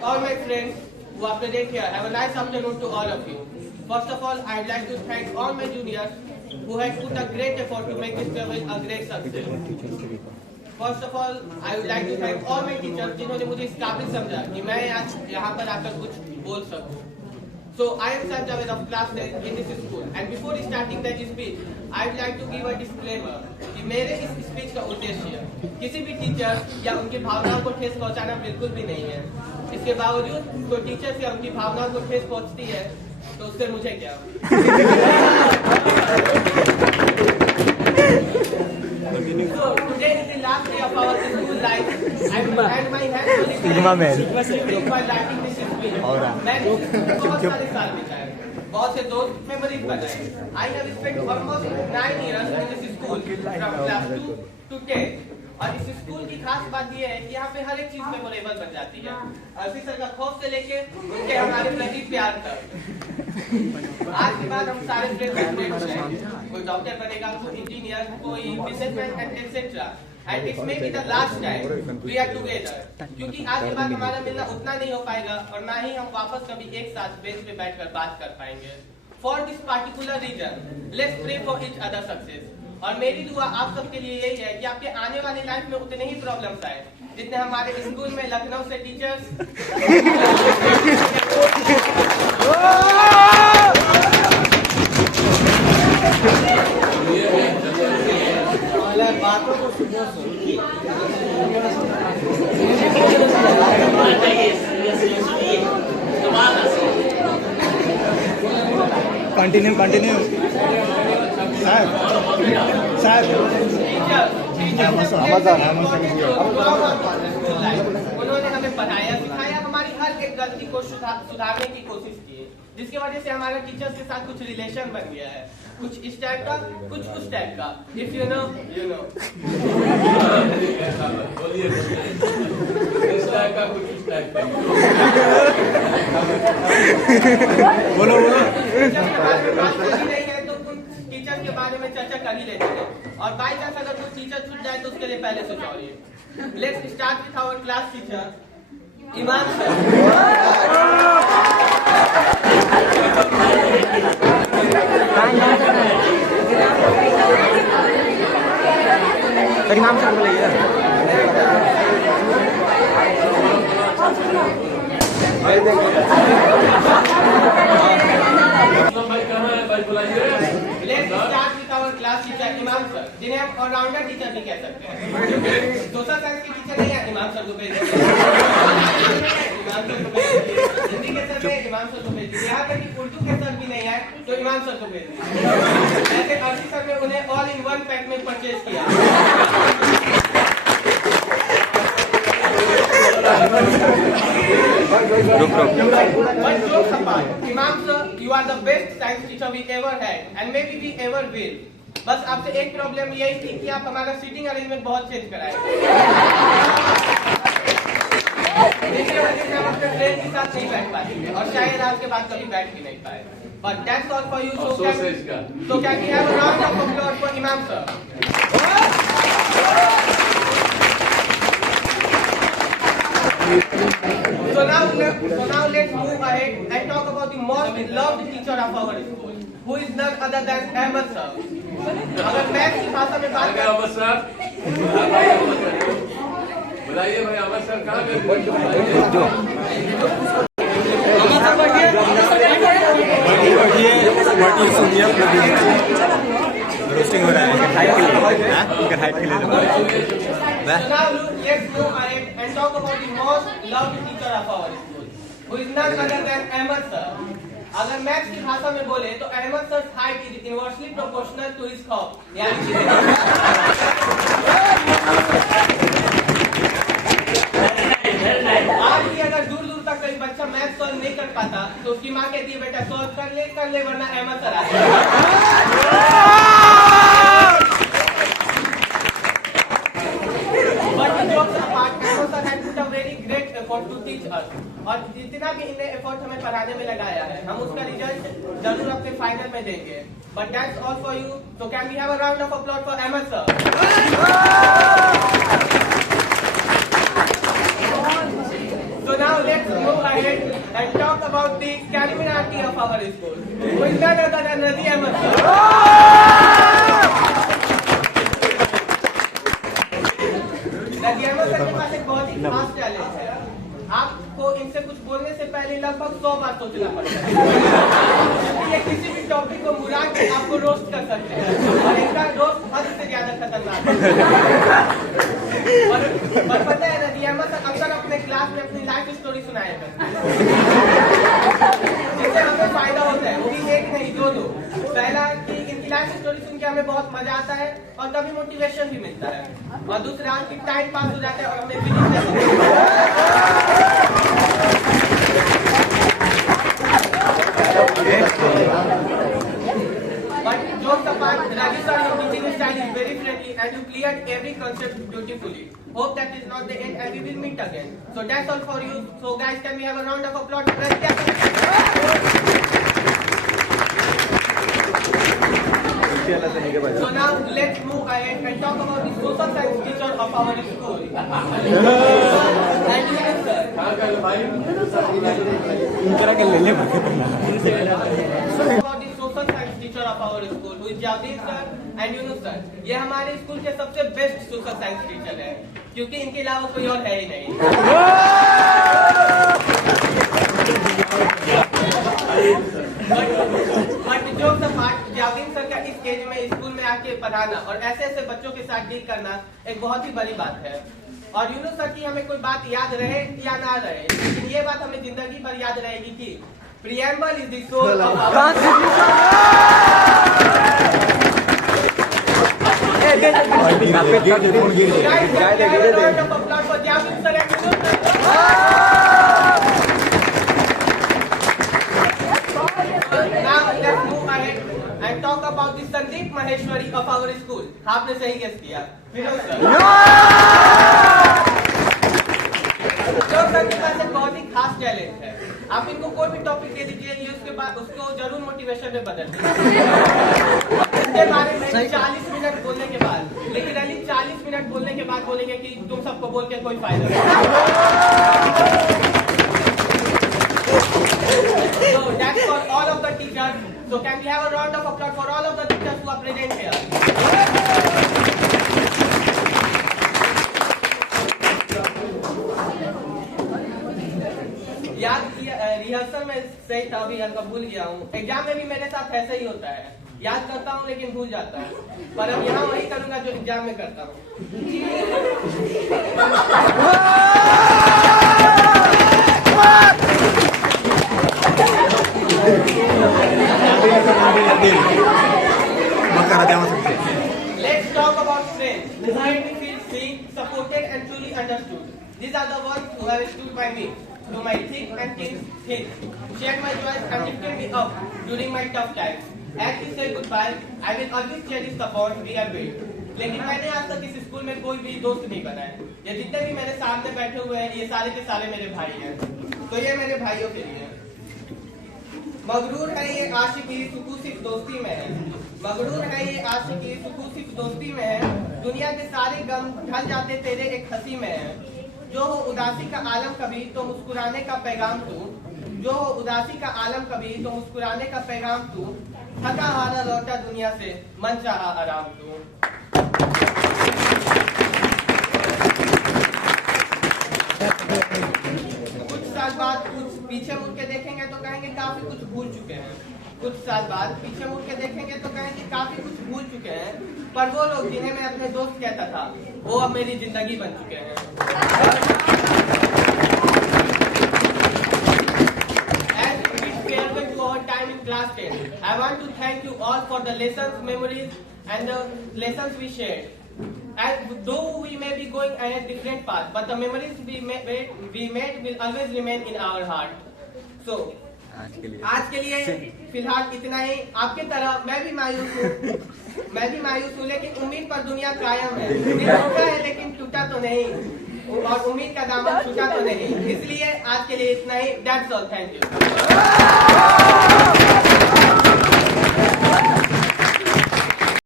All my friends who are present here, have a nice afternoon to all of you. First of all, I'd like to thank all my juniors who have put a great effort to make this travel a great success. First of all, I would like to thank all my teachers जिन्होंने मुझे इस काबिल समझा कि मैं आज यहाँ पर आकर कुछ बोल सकूँ. So I am Sir Javed of class 10 in this school, and before starting the speech, I'd like to give a disclaimer कि मेरे इस स्पीच का उद्देश्य किसी भी टीचर या उनकी भावनाओं को ठेस पहुंचाना बिल्कुल भी नहीं है. इसके बावजूद कोई टीचर या उनकी भावनाओं को ठेस पहुंचती है तो उससे मुझे क्या. So today is the last day of our school life. I will hand my hand to the by writing this speech. मैंने बहुत सारे साल बिताए, बहुत से दोस्त मेमोरीज बनाए. I have spent almost 9 years in this school from class 2 to 10. और इस स्कूल की खास बात यह है कि यहाँ पे हर एक चीज मेमोरेबल बन जाती है. ऑफिसर का खौफ से लेके उनके हमारे प्रति प्यार तक. आज के बाद हम सारे फ्रेंड्स हैं. कोई डॉक्टर बनेगा, कोई इंजीनियर, कोई businessman and etcetera. And it may be the last time we are together. क्योंकि आज के बाद हमारा मिलना उतना नहीं हो पाएगा और ना ही हम वापस कभी एक साथ बेंच पे बैठकर बात कर पाएंगे. For this particular reason, let's pray for each other success. और मेरी दुआ आप सबके लिए यही है कि आपके आने वाली लाइफ में उतने ही प्रॉब्लम्स आए जितने हमारे स्कूल में लखनऊ से टीचर्स बातों को कंटिन्यू उन्होंने हमें पढ़ाया सिखाया, हमारी हर एक गलती को सुधारने की कोशिश की, जिसकी वजह से हमारे टीचर्स के साथ कुछ रिलेशन बन गया है. कुछ इस टाइप का, कुछ उस टाइप का. If you know you know. इस टाइप का, कुछ इस टाइप का. बोलो नहीं है तो उन टीचर के बारे में चर्चा कर ही लेते हैं. और बाई चांस अगर कोई टीचर छूट जाए तो उसके लिए पहले से sorry. Let's start with our class teacher Imam sir. Imam sir बोलिए. Let's start with our class teacher Imam sir, जिन्हें हम ऑलराउंडर टीचर भी कह सकते हैं. सोशल साइंस के टीचर नहीं है, इमाम सर को भेज दीजिए. हिंदी के सर नहीं, इमाम सर को भेज दीजिए. यहाँ तक कि उर्दू के सर भी नहीं है तो इमाम सर को भेज दीजिए. ऐसे अरबी सर ने उन्हें ऑल इन वन पैक में परचेज किया. But jokes apart, Imam sir, you are the best science teacher we ever had and maybe we ever will. बस आपसे एक प्रॉब्लम यही थी कि आप हमारा सीटिंग अरेंजमेंट बहुत चेंज कराए. जिसकी वजह से हम अपने फ्रेंड के साथ नहीं बैठ पाते थे और शायद आज के बाद कभी बैठ भी नहीं पाए. But that's all for you. So can we have a round of applause for Imam sir? So now let's move ahead and talk about the most loved teacher of our school, who is none other than Ahmed sir. अगर maths की भाषा में बात करें, अहमद सर बुलाइए भाई. अहमद सर कहाँ गए? रोस्टिंग हो रहा है. हाइट के लिए So now let's move ahead and talk about the most loved teacher of our school, who is none other than Ahmed sir. अगर मैथ्स की भाषा में बोले तो Ahmed sir height is inversely proportional to his खौफ. आज भी अगर दूर दूर तक कोई बच्चा मैथ्स सॉल्व नहीं कर पाता तो उसकी माँ कहती है बेटा सॉल्व कर ले वरना अहमद सर आ. To teach us. और जितना भी इन्हें एफर्ट हमें पढ़ाने में लगाया है हम उसका रिजल्ट जरूर अपने फाइनल में देंगे. But that's all for you. So can we have a round of applause for Ahmed sir? So now let's move ahead and talk about the Caluminati of our school. Who is none other than Nadia Ahmed. Nadia Ahmed sir के पास एक बहुत ही खास टैलेंट है। आपको इनसे कुछ बोलने से पहले लगभग 100 बार सोचना पड़ता है। ये किसी भी टॉपिक को मुड़ा के आपको रोस्ट कर सकते हैं और इनका रोस्ट हद से ज्यादा खतरनाक है। और पता है नादिया अहमद सर अक्सर अपने क्लास में अपनी लाइफ स्टोरी सुनाया करते हैं, जिससे हमें फायदा होता है। वो भी एक नहीं दो। पहला कि इनकी लाइफ स्टोरी सुन के हमें बहुत मजा आता है और कभी मोटिवेशन भी मिलता है, और दूसरा कि टाइम पास हो जाता है और हमें But jokes apart, Rajesh sir, your teaching style is very friendly and you cleared every concept beautifully. Hope that is not the end and we will meet again. So that's all for you. So guys, can we have a round of applause for Rajesh? So now let's move ahead and talk about the social science teacher of our school. Thank you, sir. About the social science teacher of our school, who is Javdeen sir and Yunus sir. ये हमारे स्कूल के सबसे best social science teacher है, क्योंकि इनके अलावा कोई और है ही नहीं। बट जोक्स अपार्ट, जावेद सर का इस एज में स्कूल में आके पढ़ाना और ऐसे ऐसे बच्चों के साथ डील करना एक बहुत ही बड़ी बात है। और यूनुस सर की हमें कोई बात याद रहे या ना रहे, लेकिन ये बात हमें जिंदगी भर याद रहेगी कि preamble is the soul of our and talk about the Sandeep Maheshwari of our school. आपने सही गेस किया। विनोद सर के पास एक बहुत ही खास टैलेंट है। आप इनको कोई भी टॉपिक दे दीजिए, ये उसके बाद उसको जरूर मोटिवेशन में बदल देंगे। इसके बारे में 40 मिनट बोलने के बाद, लेकिन अली 40 मिनट बोलने के बाद बोलेंगे कि तुम सबको बोल के कोई फायदा नहीं। So that's for all of the teachers. So can we have a round of applause for all of the teachers who are present here? याद किया रिहर्सल में सही था, अभी हल्का भूल गया हूँ। एग्जाम में भी मेरे साथ ऐसा ही होता है, याद करता हूँ लेकिन भूल जाता हूँ। पर अब यहाँ वही करूँगा जो एग्जाम में करता हूँ। Let's talk about friends who made me feel seen, supported and truly understood. These are the ones who have stood by me through my thick and thin skin, shared my joys and lifted me up during my tough times. As we say goodbye, I will always cherish the bond we have built. लेकिन मैंने आज तक इस स्कूल में कोई भी दोस्त नहीं बनाया। ये जितने भी मेरे सामने बैठे हुए हैं, ये सारे के सारे मेरे भाई हैं। तो ये मेरे भाइयों के लिए मगरूर है ये आशिकी सुकू सिर्फ दोस्ती में है। मगरूर है ये आशिकी सुकू सिर्फ दोस्ती में है। दुनिया के सारे गम ढल जाते तेरे एक हंसी में है। जो हो उदासी का आलम कभी तो मुस्कुराने का पैगाम तू। जो हो उदासी का आलम कभी तो मुस्कुराने का पैगाम तू। थका हारा लौटा दुनिया से मन चाहा आराम तू। कुछ साल बाद कुछ पीछे मुड़ के देखेंगे तो कहेंगे काफी कुछ भूल चुके हैं। कुछ साल बाद पीछे मुड़ के देखेंगे तो कहेंगे काफी कुछ भूल चुके हैं। पर वो लोग जिन्हें मैं अपने दोस्त कहता था, वो अब मेरी जिंदगी बन चुके हैं। As we bid farewell to our time in class 10, I want to thank you all for the lessons, memories, and the lessons we shared. And though we may be going a different path, but the memories we made will always remain in our heart. So, आज के लिए फिलहाल इतना ही। आपके तरह मैं भी मायूस हूँ, लेकिन उम्मीद पर दुनिया कायम है। दिल टूटा है लेकिन टूटा तो नहीं, और उम्मीद का दामन छूटा तो नहीं। इसलिए आज के लिए इतना ही। That's all. Thank you.